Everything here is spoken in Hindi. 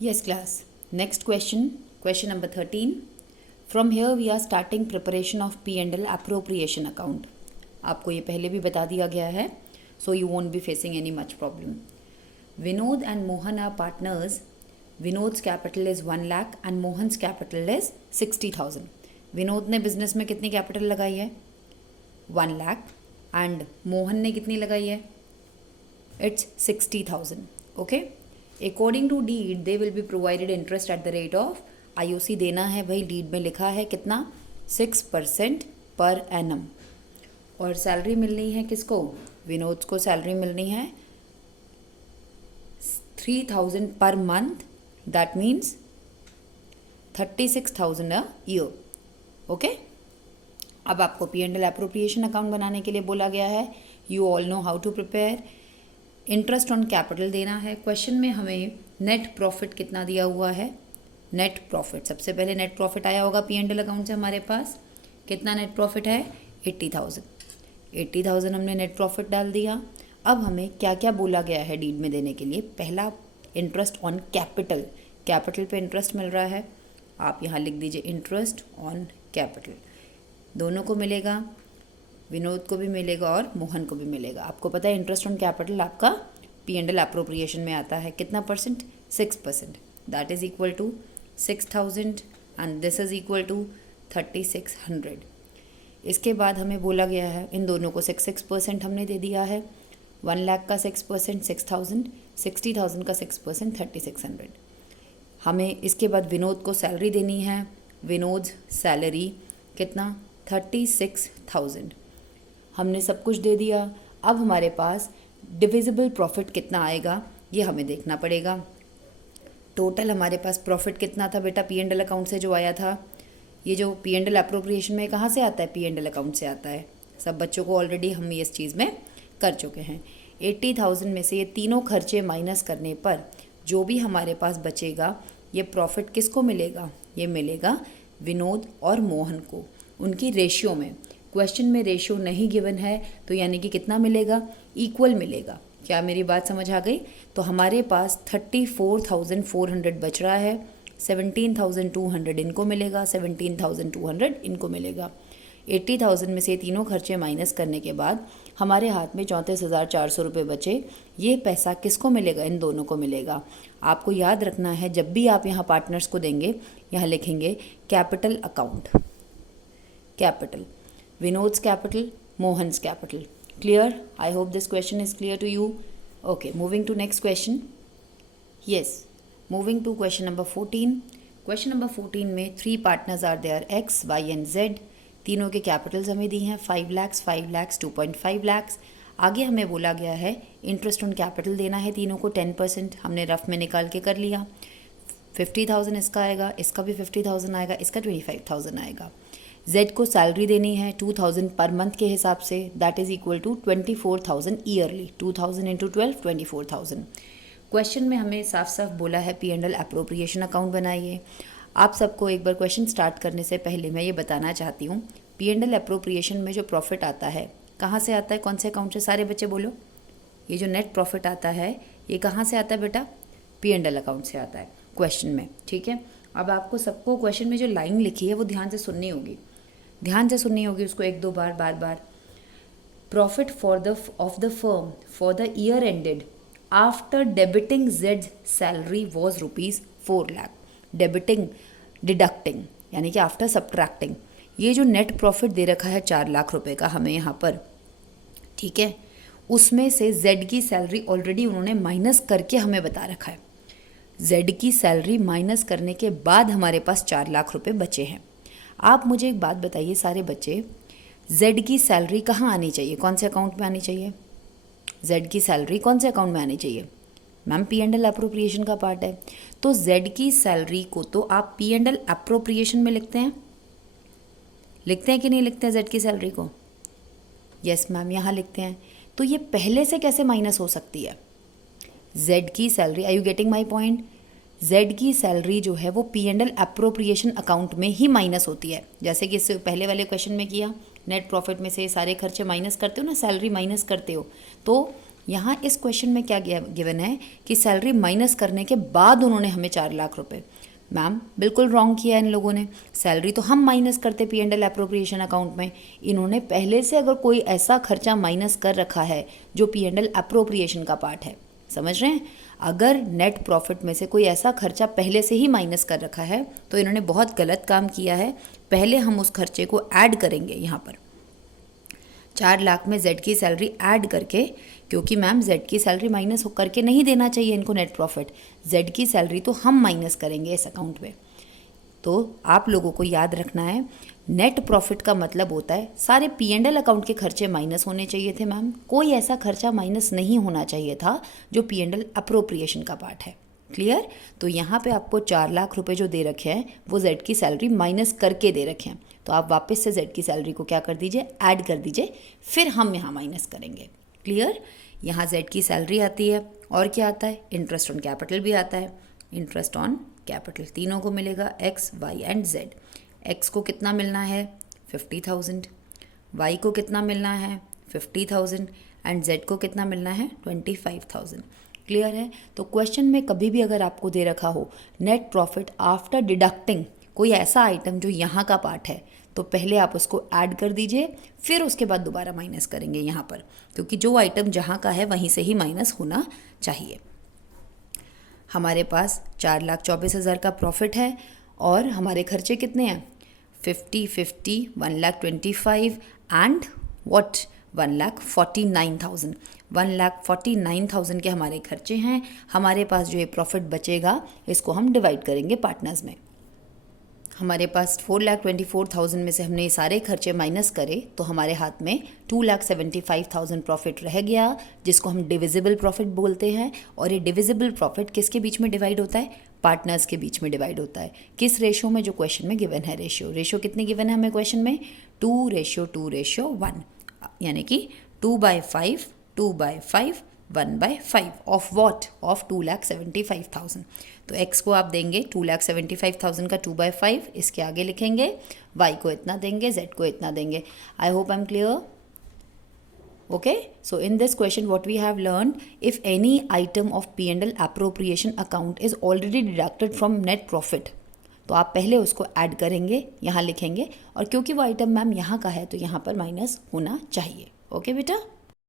Yes, class. Next question number 13. From here we are starting preparation of P&L appropriation account. आपको ये पहले भी बता दिया गया है, so you won't be facing any much problem. Vinod and Mohan are partners. Vinod's capital is 1 lakh and Mohan's capital is 60,000. Vinod ने बिजनेस में कितनी कैपिटल लगाई है? 1 लाख. एंड मोहन ने कितनी लगाई है? It's 60,000. Okay. According to deed they will be provided interest at the rate of IOC देना है भाई, डीड में लिखा है कितना? 6% पर एनम. और सैलरी मिलनी है किसको? विनोद को सैलरी मिलनी है 3,000 per month. That means 36,000 a year. Okay. अब आपको P&L एप्रोप्रिएशन अकाउंट बनाने के लिए बोला गया है. You all know how to prepare. Interest on capital देना है. क्वेश्चन में हमें नेट प्रॉफिट कितना दिया हुआ है? नेट प्रॉफिट, सबसे पहले नेट प्रॉफिट आया होगा P&L अकाउंट से हमारे पास. कितना नेट प्रॉफिट है? 80,000. 80,000 हमने नेट प्रॉफिट डाल दिया. अब हमें क्या क्या बोला गया है डीड में देने के लिए? पहला, इंटरेस्ट ऑन कैपिटल. कैपिटल पे इंटरेस्ट मिल रहा है, आप यहाँ लिख दीजिए इंटरेस्ट ऑन कैपिटल. दोनों को मिलेगा, विनोद को भी मिलेगा और मोहन को भी मिलेगा. आपको पता है इंटरेस्ट ऑन कैपिटल आपका P&L एप्रोप्रिएशन में आता है कितना percent? 6%. That is equal to 6,000 and this is equal to 3,600. इसके बाद हमें बोला गया है इन दोनों को 6% हमने दे दिया है. 1 लाख का 6% 6,000, 60,000 का 6% 3,600. हमें इसके बाद विनोद को सैलरी देनी है. विनोद सैलरी कितना? 36,000. हमने सब कुछ दे दिया. अब हमारे पास डिविजिबल प्रॉफिट कितना आएगा ये हमें देखना पड़ेगा. टोटल हमारे पास प्रॉफिट कितना था बेटा P&L अकाउंट से जो आया था? ये जो P&L एप्रोप्रिएशन में कहाँ से आता है? P&L अकाउंट से आता है. सब बच्चों को ऑलरेडी हम इस चीज़ में कर चुके हैं. 80,000 में से ये तीनों खर्चे माइनस करने पर जो भी हमारे पास बचेगा ये प्रॉफिट किसको मिलेगा? ये मिलेगा विनोद और मोहन को, उनकी रेशियो में. क्वेश्चन में रेशियो नहीं गिवन है तो यानी कि कितना मिलेगा? इक्वल मिलेगा. क्या मेरी बात समझ आ गई? तो हमारे पास 34,400 बच रहा है. 17,200 इनको मिलेगा, 17,200 इनको मिलेगा. 80,000 में से तीनों खर्चे माइनस करने के बाद हमारे हाथ में 34,400 रुपये बचे. ये पैसा किसको मिलेगा? इन दोनों को मिलेगा. आपको याद रखना है जब भी आप यहाँ पार्टनर्स को देंगे यहाँ लिखेंगे capital account. Capital, Vinod's capital, Mohan's capital. Clear? I hope this question is clear to you. Okay, moving to next question. Yes, moving to question number 14. Question number 14 में 3 partners are there, X, Y and Z. तीनों के कैपिटल्स हमें दी हैं 5 lakhs, 5 lakhs, 2.5 lakhs. आगे हमें बोला गया है इंटरेस्ट ऑन कैपिटल देना है तीनों को 10%. हमने रफ में निकाल के कर लिया. 50,000 इसका आएगा, इसका भी 50,000 आएगा, इसका 25,000 आएगा. Z को सैलरी देनी है 2,000 पर मंथ के हिसाब से. That is equal to 24,000 yearly. 2,000 into 12, 24,000. Question में हमें साफ साफ बोला है P&L एप्रोप्रिएशन अकाउंट बनाइए. आप सबको एक बार क्वेश्चन स्टार्ट करने से पहले मैं ये बताना चाहती हूँ P&L एप्रोप्रिएशन में जो प्रॉफिट आता है कहाँ से आता है? कौन से अकाउंट से? सारे बच्चे बोलो. ये जो नेट प्रॉफिट आता है ये कहाँ से आता है बेटा? P&L अकाउंट से आता है क्वेश्चन में. ठीक है. अब आपको सबको क्वेश्चन में जो लाइन लिखी है वो ध्यान से सुननी होगी. ध्यान से सुननी होगी उसको 1-2 बार, बार. Profit of the firm for the year ended after debiting Z salary was ₹4 lakh. Debiting, deducting यानी कि आफ्टर सब्ट्रैक्टिंग. ये जो नेट प्रॉफिट दे रखा है 4 लाख रुपए का हमें यहाँ पर, ठीक है, उसमें से Z की सैलरी ऑलरेडी उन्होंने माइनस करके हमें बता रखा है. Z की सैलरी माइनस करने के बाद हमारे पास 4 लाख रुपए बचे हैं. आप मुझे एक बात बताइए सारे बच्चे, Z की सैलरी कहाँ आनी चाहिए? कौन से अकाउंट में आनी चाहिए? Z की सैलरी कौन से अकाउंट में आनी चाहिए? मैम P&L एप्रोप्रिएशन का पार्ट है. तो Z की सैलरी को तो आप P&L एप्रोप्रिएशन में लिखते हैं कि नहीं लिखते हैं? Z की सैलरी को यस मैम यहाँ लिखते हैं. तो ये पहले से कैसे माइनस हो सकती है? Z की salary, are you getting my point? Z की सैलरी जो है वो P&L एप्रोप्रिएशन अकाउंट में ही माइनस होती है. जैसे कि इससे पहले वाले क्वेश्चन में किया, नेट प्रॉफिट में से सारे खर्चे माइनस करते हो ना, सैलरी माइनस करते हो, तो यहाँ इस क्वेश्चन में क्या गिवन है कि सैलरी माइनस करने के बाद उन्होंने हमें 4 लाख रुपए, मैम बिल्कुल रॉन्ग किया इन लोगों ने। सैलरी तो हम माइनस करते P&L अप्रोप्रिएशन अकाउंट में, इन्होंने पहले से अगर कोई ऐसा खर्चा माइनस कर रखा है जो P&L अप्रोप्रिएशन का पार्ट है, समझ रहे हैं। अगर नेट प्रॉफिट में से कोई ऐसा खर्चा पहले से ही माइनस कर रखा है तो इन्होंने बहुत गलत काम किया है। पहले हम उस खर्चे को ऐड करेंगे यहाँ पर 4 लाख में जेड की सैलरी ऐड करके, क्योंकि मैम जेड की सैलरी माइनस करके नहीं देना चाहिए इनको नेट प्रॉफिट, जेड की सैलरी तो हम माइनस करेंगे इस अकाउंट में। तो आप लोगों को याद रखना है नेट प्रॉफिट का मतलब होता है सारे P&L अकाउंट के खर्चे माइनस होने चाहिए थे मैम, कोई ऐसा खर्चा माइनस नहीं होना चाहिए था जो P&L अप्रोप्रिएशन का पार्ट है। क्लियर। तो यहाँ पे आपको 4 लाख रुपए जो दे रखे हैं वो जेड की सैलरी माइनस करके दे रखे हैं, तो आप वापस से जेड की सैलरी को क्या कर दीजिए, ऐड कर दीजिए, फिर हम यहाँ माइनस करेंगे। क्लियर। यहाँ जेड की सैलरी आती है और क्या आता है, इंटरेस्ट ऑन कैपिटल भी आता है, इंटरेस्ट ऑन कैपिटल तीनों को मिलेगा, X Y and Z. X को कितना मिलना है 50,000, वाई को कितना मिलना है 50,000 एंड जेड को कितना मिलना है 25,000। क्लियर है। तो क्वेश्चन में कभी भी अगर आपको दे रखा हो नेट प्रॉफिट आफ्टर डिडक्टिंग कोई ऐसा आइटम जो यहाँ का पार्ट है, तो पहले आप उसको ऐड कर दीजिए, फिर उसके बाद दोबारा माइनस करेंगे यहाँ पर, क्योंकि जो आइटम जहाँ का है वहीं से ही माइनस होना चाहिए। हमारे पास 4,24,000 का प्रॉफिट है और हमारे खर्चे कितने हैं 50, 1,25,000 एंड व्हाट 1,49,000। 1,49,000 के हमारे खर्चे हैं। हमारे पास जो ये प्रॉफिट बचेगा इसको हम डिवाइड करेंगे पार्टनर्स में। हमारे पास 4,24,000 में से हमने ये सारे खर्चे माइनस करे तो हमारे हाथ में 2,75,000 प्रॉफिट रह गया, जिसको हम डिविजिबल प्रॉफिट बोलते हैं। और ये डिविजिबल प्रॉफिट किसके बीच में डिवाइड होता है, पार्टनर्स के बीच में डिवाइड होता है। किस रेशो में, जो क्वेश्चन में गिवन है रेशो कितनी गिवन है हमें क्वेश्चन में 2:1, यानी कि 2/5, 2/5, 1/5 ऑफ वॉट, ऑफ 2,75,000। तो x को आप देंगे 2,75,000 का 2/5, इसके आगे लिखेंगे, y को इतना देंगे, z को इतना देंगे। I hope I am clear. Okay, so in this question what we have learned, if any item of P&L appropriation account is already deducted from net profit, तो आप पहले उसको ऐड करेंगे, यहाँ लिखेंगे, और क्योंकि वो आइटम मैम यहाँ का है तो यहाँ पर माइनस होना चाहिए। ओके बेटा।